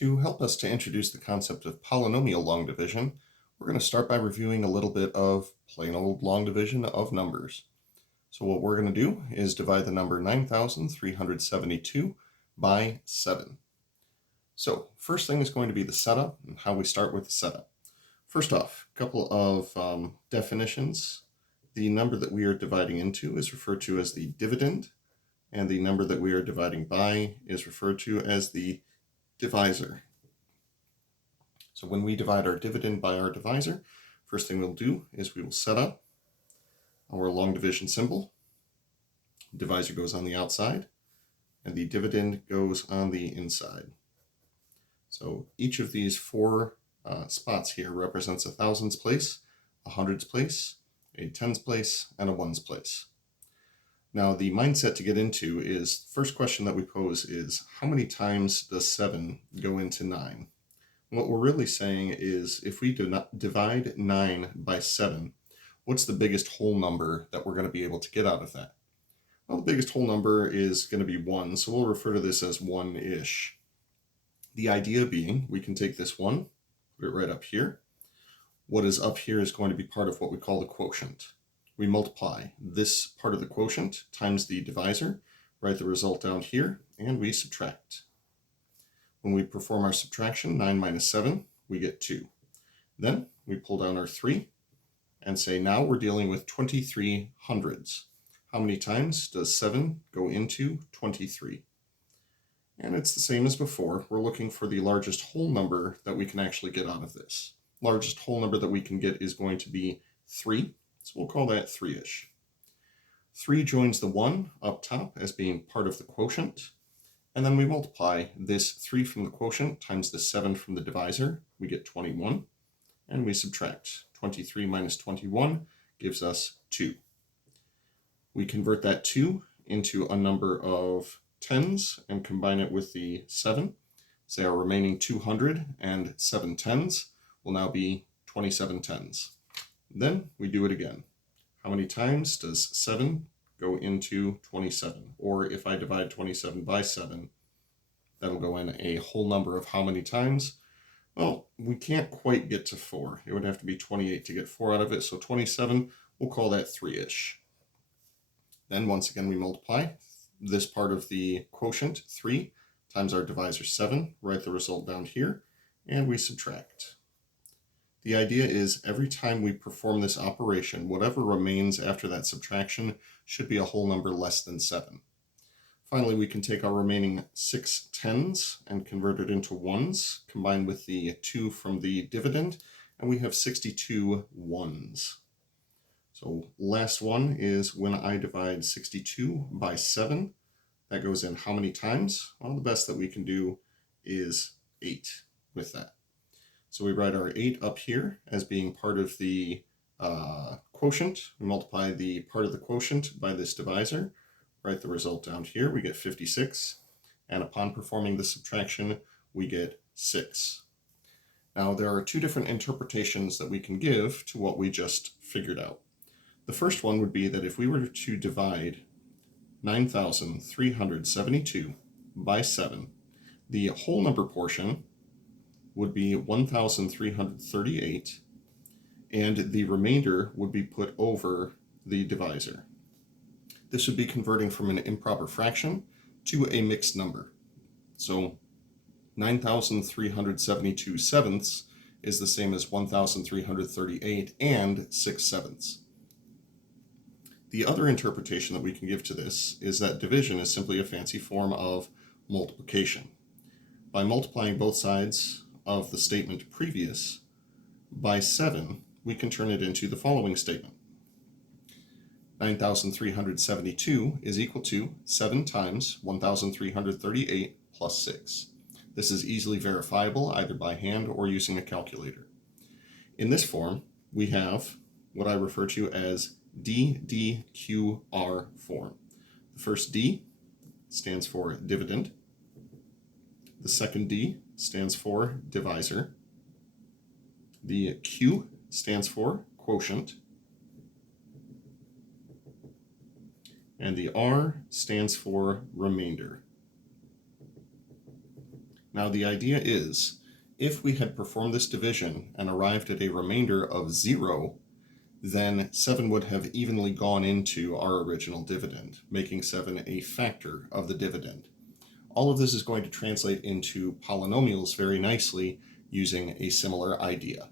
To help us to introduce the concept of polynomial long division, we're going to start by reviewing a little bit of plain old long division of numbers. So what we're going to do is divide the number 9,372 by 7. So first thing is going to be the setup and how we start with the setup. First off, a couple of definitions. The number that we are dividing into is referred to as the dividend, and the number that we are dividing by is referred to as the divisor. So when we divide our dividend by our divisor, first thing we'll do is we will set up our long division symbol. Divisor goes on the outside, and the dividend goes on the inside. So each of these four spots here represents a thousands place, a hundreds place, a tens place, and a ones place. Now the mindset to get into is, the first question that we pose is, how many times does 7 go into 9? What we're really saying is, if we do not divide 9 by 7, what's the biggest whole number that we're going to be able to get out of that? Well, the biggest whole number is going to be 1, so we'll refer to this as 1-ish. The idea being, we can take this 1, put it right up here. What is up here is going to be part of what we call the quotient. We multiply this part of the quotient times the divisor, write the result down here, and we subtract. When we perform our subtraction, 9 minus 7, we get 2. Then we pull down our 3 and say, now we're dealing with 23 hundreds. How many times does 7 go into 23? And it's the same as before. We're looking for the largest whole number that we can actually get out of this. Largest whole number that we can get is going to be 3, so we'll call that 3-ish. 3 joins the 1 up top as being part of the quotient. And then we multiply this 3 from the quotient times the 7 from the divisor. We get 21. And we subtract. 23 minus 21 gives us 2. We convert that 2 into a number of tens and combine it with the 7. Say our remaining 200 and 7 tens will now be 27 tens. Then we do it again. How many times does 7 go into 27? Or if I divide 27 by 7, that'll go in a whole number of how many times? Well, we can't quite get to 4. It would have to be 28 to get 4 out of it, so 27, we'll call that 3-ish. Then once again we multiply this part of the quotient, 3, times our divisor 7, write the result down here, and we subtract. The idea is every time we perform this operation, whatever remains after that subtraction should be a whole number less than 7. Finally, we can take our remaining 6 tens and convert it into ones, combined with the 2 from the dividend, and we have 62 ones. So last one is when I divide 62 by 7, that goes in how many times? Well, the best that we can do is 8 with that. So we write our 8 up here as being part of the quotient. We multiply the part of the quotient by this divisor, write the result down here, we get 56, and upon performing the subtraction, we get 6. Now there are two different interpretations that we can give to what we just figured out. The first one would be that if we were to divide 9,372 by 7, the whole number portion would be 1,338, and the remainder would be put over the divisor. This would be converting from an improper fraction to a mixed number. So 9,372 sevenths is the same as 1,338 and 6 sevenths. The other interpretation that we can give to this is that division is simply a fancy form of multiplication. By multiplying both sides of the statement previous by 7, we can turn it into the following statement. 9,372 is equal to 7 times 1,338 plus 6. This is easily verifiable either by hand or using a calculator. In this form, we have what I refer to as DDQR form. The first D stands for dividend. The second D stands for divisor. The Q stands for quotient. And the R stands for remainder. Now the idea is, if we had performed this division and arrived at a remainder of 0, then 7 would have evenly gone into our original dividend, making 7 a factor of the dividend. All of this is going to translate into polynomials very nicely using a similar idea.